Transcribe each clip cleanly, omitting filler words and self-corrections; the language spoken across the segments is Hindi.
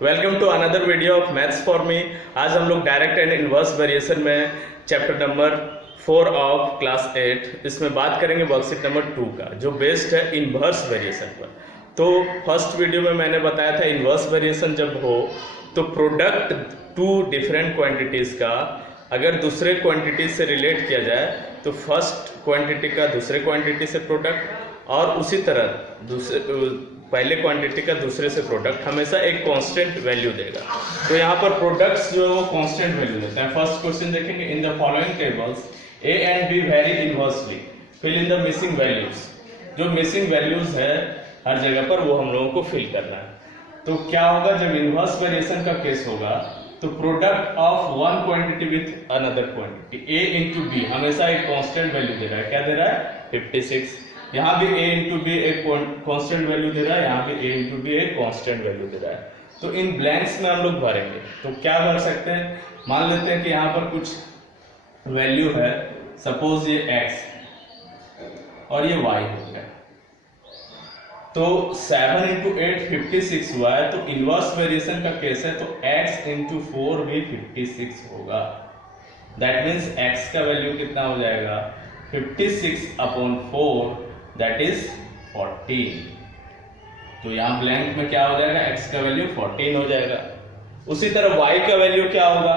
Welcome to another video of maths for me. आज हम लोग डायरेक्ट एंड इनवर्स वेरिएशन में चैप्टर नंबर 4 ऑफ क्लास 8 इसमें बात करेंगे वर्कशीट नंबर 2 का, जो बेस्ड है इनवर्स वेरिएशन पर। तो फर्स्ट वीडियो में मैंने बताया था इनवर्स वेरिएशन जब हो तो प्रोडक्ट टू डिफरेंट क्वांटिटीज का अगर दूसरे क्वांटिटी से रिलेट किया जाए तो फर्स्ट क्वांटिटी का दूसरे क्वांटिटी से प्रोडक्ट, और उसी तरह पहले क्वांटिटी का दूसरे से प्रोडक्ट हमेशा एक कांस्टेंट वैल्यू देगा। तो यहाँ पर प्रोडक्ट्स जो है वो कांस्टेंट वैल्यू देता है। फर्स्ट क्वेश्चन देखेंगे, in the following tables A and B vary inversely, fill in the missing values. जो मिसिंग वैल्यूज है हर जगह पर वो हम लोगों को फिल करना है। तो क्या होगा जब इनवर्स वेरिएशन का केस होगा तो product of one quantity with another quantity A into B हमेशा एक कांस्टेंट वैल्यू दे रहा है। क्या दे रहा है? 56। यहाँ भी a इंटू बी एक कांस्टेंट वैल्यू दे रहा है, यहाँ भी a इंटू बी एक कांस्टेंट वैल्यू दे रहा है। तो इन ब्लैंक्स में हम लोग भरेंगे। तो क्या भर सकते हैं? मान लेते हैं कि यहाँ पर कुछ वैल्यू है, सपोज ये x और ये y हो गया। तो 7 इंटू 8 56 हुआ है, तो इनवर्स वेरिएशन का केस है तो x इंटू 4 भी 56 होगा। दैट मीन्स x का वैल्यू कितना हो जाएगा? 56 अपॉन 4 दैट इज 14। तो यहाँ ब्लैंक में क्या हो जाएगा? x का वैल्यू 14 हो जाएगा। उसी तरह y का वैल्यू क्या होगा?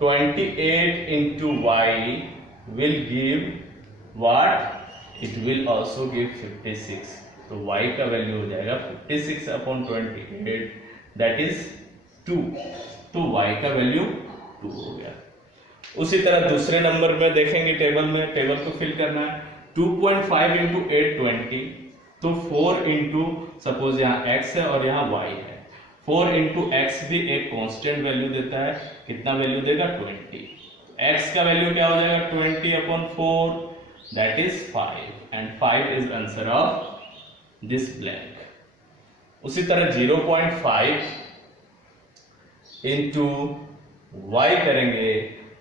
28 into Y will give what? It will also give 56। तो y का वैल्यू हो जाएगा 56 अपॉन 28 दैट इज 2। तो y का वैल्यू 2 हो गया। उसी तरह दूसरे नंबर में देखेंगे, टेबल को फिल करना है। 2.5 इंटू 8 20, तो 4 इंटू सपोज यहाँ x है और यहाँ y है। 4 इंटू एक्स भी एक कांस्टेंट वैल्यू देता है। कितना वैल्यू देगा? 20। x का वैल्यू क्या हो जाएगा? 20 upon 4 that is 5 and 5 is answer of this blank. उसी तरह 0.5 इंटू y करेंगे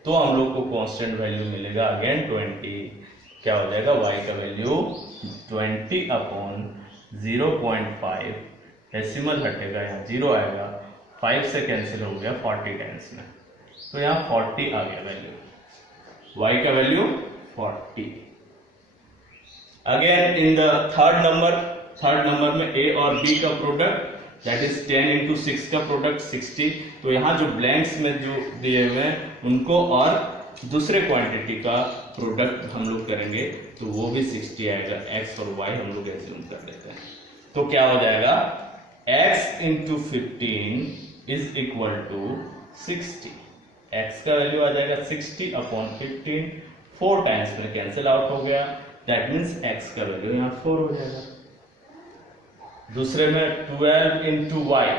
तो हम लोग को कांस्टेंट वैल्यू मिलेगा अगेन 20। क्या हो जाएगा? y का वैल्यू 20 अपॉन 0.5, डेसिमल हटेगा यहाँ 0 आएगा, 5 से कैंसिल हो गया 40 टाइम्स में, तो यहाँ 40 आ गया वैल्यू। y का value 40। Again in the third number में a और b का प्रोडक्ट दैट इज 10 इंटू 6 का प्रोडक्ट 60। तो यहाँ जो ब्लैंक्स में जो दिए हुए हैं उनको और दूसरे क्वांटिटी का प्रोडक्ट हम लोग करेंगे तो वो भी 60 आएगा। x और y हम लोग एज्यूम कर लेते हैं। तो क्या हो जाएगा? x into 15 is equal to 60। x का वैल्यू आ जाएगा 60 अपॉन 15, 4 टाइम्स में कैंसिल आउट हो गया। दैट मीन्स x का वैल्यू यहाँ 4 हो जाएगा। दूसरे में 12 into Y,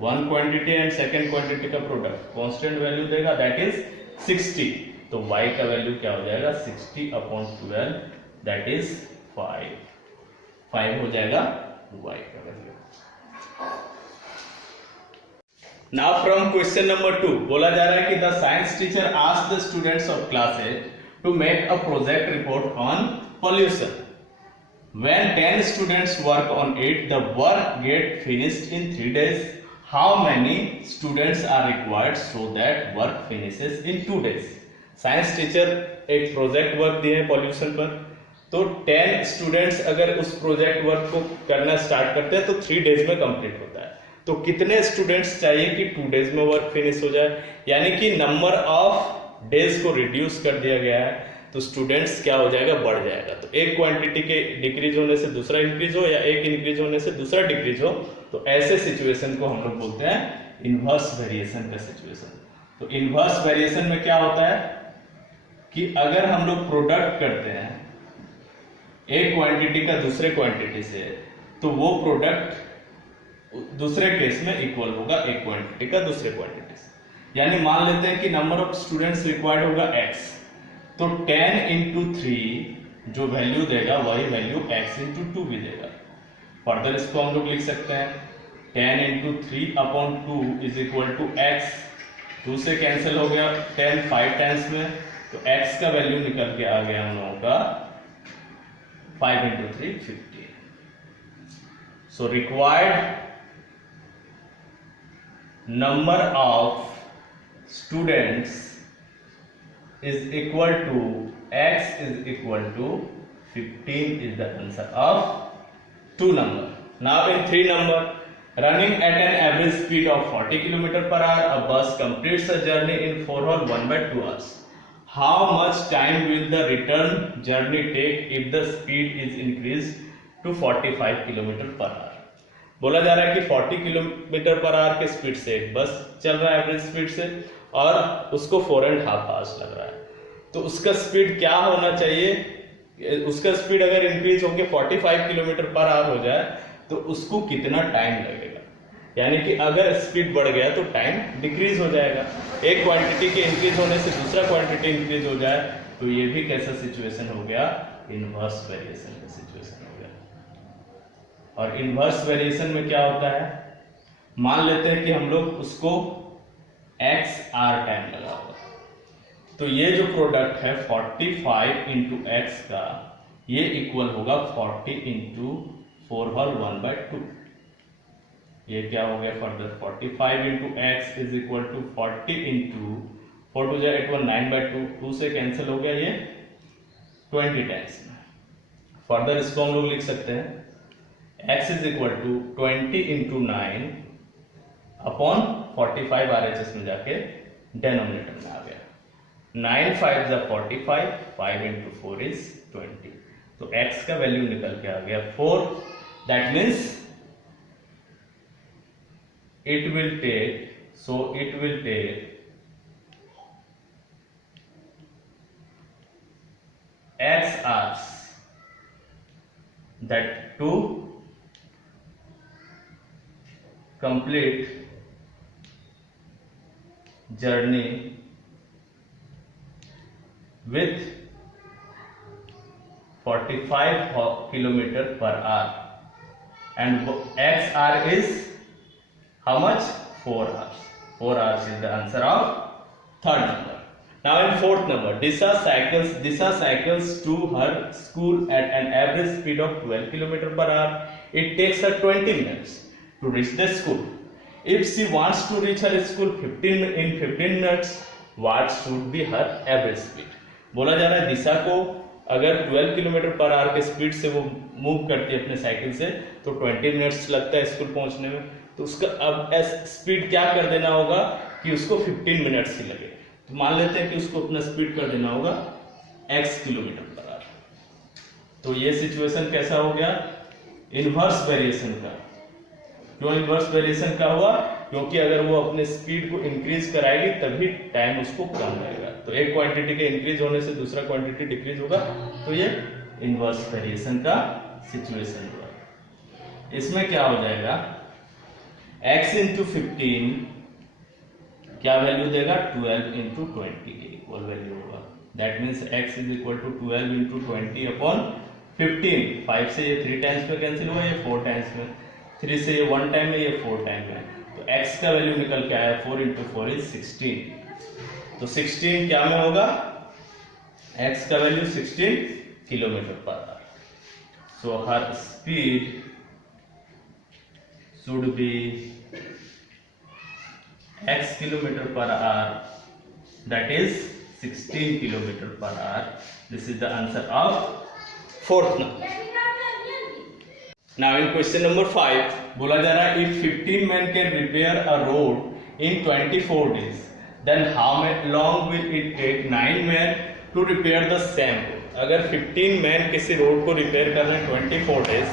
one quantity and second quantity का प्रोडक्ट कांस्टेंट वैल्यू देगा दैट इज 60। तो y का वैल्यू क्या हो जाएगा? 60 अपॉन 12 दैट इज 5 हो जाएगा y का value. Now from question number 2 बोला जा रहा है कि the science teacher asked the students of class 8 to make a project report on pollution. When 10 students work on it, the work get finished in 3 days. How many students are required so that work finishes in 2 days? Science teacher एक प्रोजेक्ट वर्क दिए हैं पॉल्यूशन पर, तो 10 स्टूडेंट्स अगर उस प्रोजेक्ट वर्क को करना स्टार्ट करते हैं तो 3 डेज में कंप्लीट होता है। तो कितने स्टूडेंट्स चाहिए कि 2 डेज में वर्क फिनिश हो जाए? यानी कि नंबर ऑफ डेज को रिड्यूस कर दिया गया है, तो स्टूडेंट्स क्या हो जाएगा? बढ़ जाएगा। तो एक क्वांटिटी के डिक्रीज होने से दूसरा इंक्रीज हो या एक इंक्रीज होने से दूसरा डिक्रीज हो, तो ऐसे सिचुएशन को हम लोग बोलते हैं इनवर्स वेरिएशन का सिचुएशन। तो इनवर्स वेरिएशन में क्या होता है कि अगर हम लोग प्रोडक्ट करते हैं एक क्वांटिटी का दूसरे क्वांटिटी से, तो वो प्रोडक्ट दूसरे केस में इक्वल होगा एक क्वांटिटी का दूसरे क्वांटिटी से। यानी मान लेते हैं कि नंबर ऑफ स्टूडेंट्स रिक्वायर्ड होगा x, तो 10 इंटू 3 जो वैल्यू देगा वही वैल्यू x इंटू 2 भी देगा। फर्दर इसको हम लोग लिख सकते हैं 10 into 3 upon 2 is equal to x। 2 से कैंसिल हो गया 10 5 टाइम्स में, तो x का वैल्यू निकल के आ गया हम लोगों का 5 into 3 50। So required number of students is equal to x is equal to 15 is the answer of 2 number. Now in 3 number, running at an average speed of 40 km per hour, a bus completes the journey in 4 or 1/2 hours. How much time will the return journey take if the speed is increased to 45 km per hour? बोला जा रहा है कि 40 किलोमीटर पर आवर के स्पीड से एक बस चल रहा है एवरेज स्पीड से और उसको 4.5 आवर्स लग रहा है, तो उसका स्पीड क्या होना चाहिए? उसका स्पीड अगर इंक्रीज होकर 45 किलोमीटर पर आवर हो जाए तो उसको कितना टाइम लगेगा? यानी कि अगर स्पीड बढ़ गया तो टाइम डिक्रीज हो जाएगा। एक क्वांटिटी के इंक्रीज होने से दूसरा क्वांटिटी इंक्रीज हो जाए तो ये भी कैसा सिचुएशन हो गया? इनवर्स वेरिएशन का सिचुएशन हो गया। और इनवर्स वेरिएशन में क्या होता है? मान लेते हैं कि हम लोग उसको एक्स आर टाइम लगा होगा, तो ये जो प्रोडक्ट है 45 इंटू एक्स का, ये इक्वल होगा 40 इंटू 4 होल 1/2। ये क्या हो गया further? 45 into X is equal to 40 into 4 टू जाए 8 9/2, 2 से कैंसिल हो गया, ये 20 टाइम्स में। फर्दर इसको हम लोग लिख सकते हैं x is equal to 20 into 9 upon 45 RHS में जाके डेनोमिनेटर में आ गया। 9 5 जा 45, 5 इंटू 4 इज 20, तो x का वैल्यू निकल के आ गया 4। That means it will take x hours that to complete journey with 45 kilometer per hour, and x hour is how much? 4 hours. 4 hours is the answer of third number. Now in fourth number, Disha cycles to her school at an average speed of 12 km per hour. It takes her 20 minutes to reach the school. If she wants to reach her school in 15 minutes, what should be her average speed? बोला जा रहा है दिशा को अगर 12 किलोमीटर पर आवर के स्पीड से वो मूव करती है अपने साइकिल से तो 20 मिनट्स लगता है स्कूल पहुंचने में, तो उसका अब स्पीड क्या कर देना होगा कि उसको 15 मिनट्स ही लगे। तो मान लेते हैं कि उसको अपना स्पीड कर देना होगा x किलोमीटर पर आवर। तो ये सिचुएशन कैसा हो गया? इनवर्स वेरिएशन का। क्यों इनवर्स वेरिएशन का हुआ? क्योंकि अगर वो अपने स्पीड को इंक्रीज कराएगी तभी टाइम उसको कम लगेगा। तो एक क्वांटिटी के इंक्रीज होने से दूसरा क्वांटिटी डिक्रीज होगा, तो ये इनवर्स वेरिएशन का सिचुएशन हुआ। इसमें क्या हो जाएगा? x इंटू 15 क्या वैल्यू देगा? 12 इंटू 20 के इक्वल वैल्यू होगा। That means x is equal to 12 into 20 upon 15। 5 से ये 3 टाइम्स में कैंसिल हुआ, ये 4 टाइम्स में, 3 से ये 1 टाइम में, ये 4 टाइम में, तो x का वैल्यू निकल के आया 4 इंटू 4 इज 16। तो 16 क्या में होगा? x का value 16 kilometre per hour. So her speed should be x kilometer per hour, that is 16 kilometer per hour. This is the answer of fourth number. Now in question number 5 बोला जा रहा है if 15 men can repair a road in 24 days, then how long will it take 9 men to repair the same road? अगर 15 मैन किसी रोड को रिपेयर कर रहे हैं 24 डेज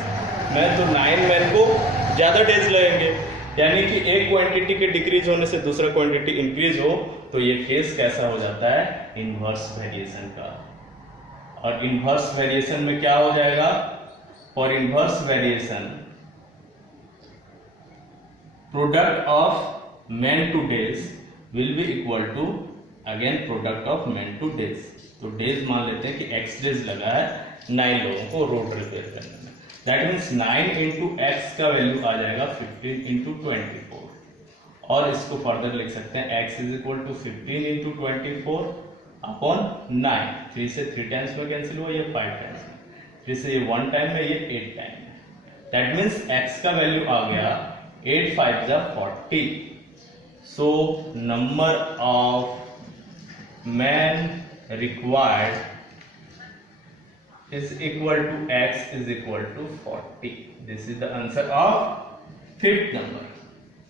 में, तो 9 मैन को ज्यादा डेज लगेंगे। यानी कि एक क्वांटिटी के डिक्रीज होने से दूसरा क्वांटिटी इंक्रीज हो, तो ये केस कैसा हो जाता है? इनवर्स वेरिएशन का। और इनवर्स वेरिएशन में क्या हो जाएगा? For inverse variation product of man to days will be equal to again product of man to days. तो डेज मान लेते हैं कि x डेज लगा है 9 लोगों को रोड रिपेयर करने में। दैट मीन्स 9 इंटू एक्स का वैल्यू आ जाएगा 15 इंटू 24, और इसको फर्दर लिख सकते हैं x is equal to 15 into 24 upon 9। 3 से 3 टाइम्स में कैंसिल हुआ, ये 5 टाइम्स में, 3 से ये 1 टाइम में, ये 8 टाइम में। दैट मीन्स x का वैल्यू आ गया 8 5 जा 40 So number of men required is equal to x is equal to 40. This is the answer of fifth number.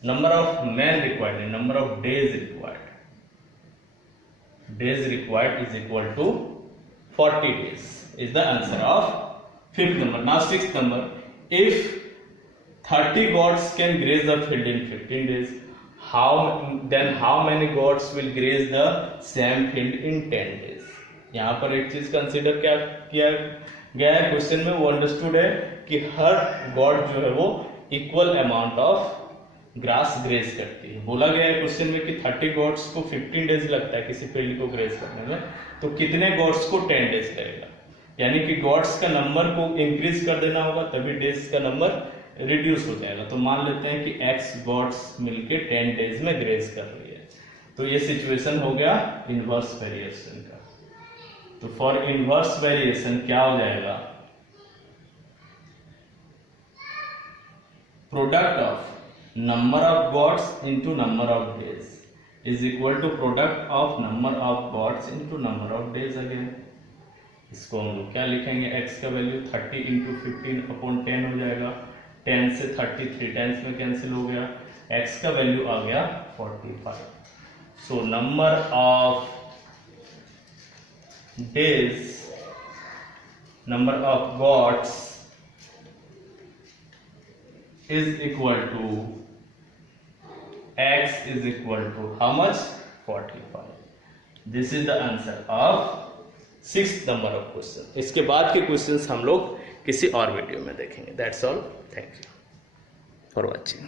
Number of men required, number of days required. Days required is equal to 40 days is the answer of fifth number. Now sixth number, if 30 goats can graze the field in 15 days, how many goats will graze the same field in 10 days? यहाँ पर एक चीज कंसिडर क्या किया गया है क्वेश्चन में, वो अंडरस्टूड है कि हर गॉड जो है वो equal amount of grass graze करती है। बोला गया है क्वेश्चन में कि 30 गॉड्स को 15 डेज लगता है किसी फील्ड को ग्रेज करने में, तो कितने गॉड्स को 10 डेज लगेगा, यानी कि गॉड्स का नंबर को इंक्रीज कर देना होगा तभी डेज का नंबर रिड्यूस हो जाएगा। तो मान लेते हैं कि x गॉड्स मिलके 10 डेज में ग्रेज कर रही है, तो ये सिचुएशन हो गया इनवर्स वेरिएशन का। तो फॉर इनवर्स वेरिएशन क्या हो जाएगा, product of number of goats into number of days is equal to product of number of goats into number of days again. इसको हम लोग क्या लिखेंगे, x का वैल्यू 30 इंटू 15/10 हो जाएगा, 10 से 30 3 टाइम्स में कैंसिल हो गया, x का वैल्यू आ गया 45। So number of days, number of goats is equal to x is equal to how much, 45। This is the answer of 6th number of question. इसके बाद के क्वेश्चंस हम लोग किसी और वीडियो में देखेंगे। That's all, thank you for watching.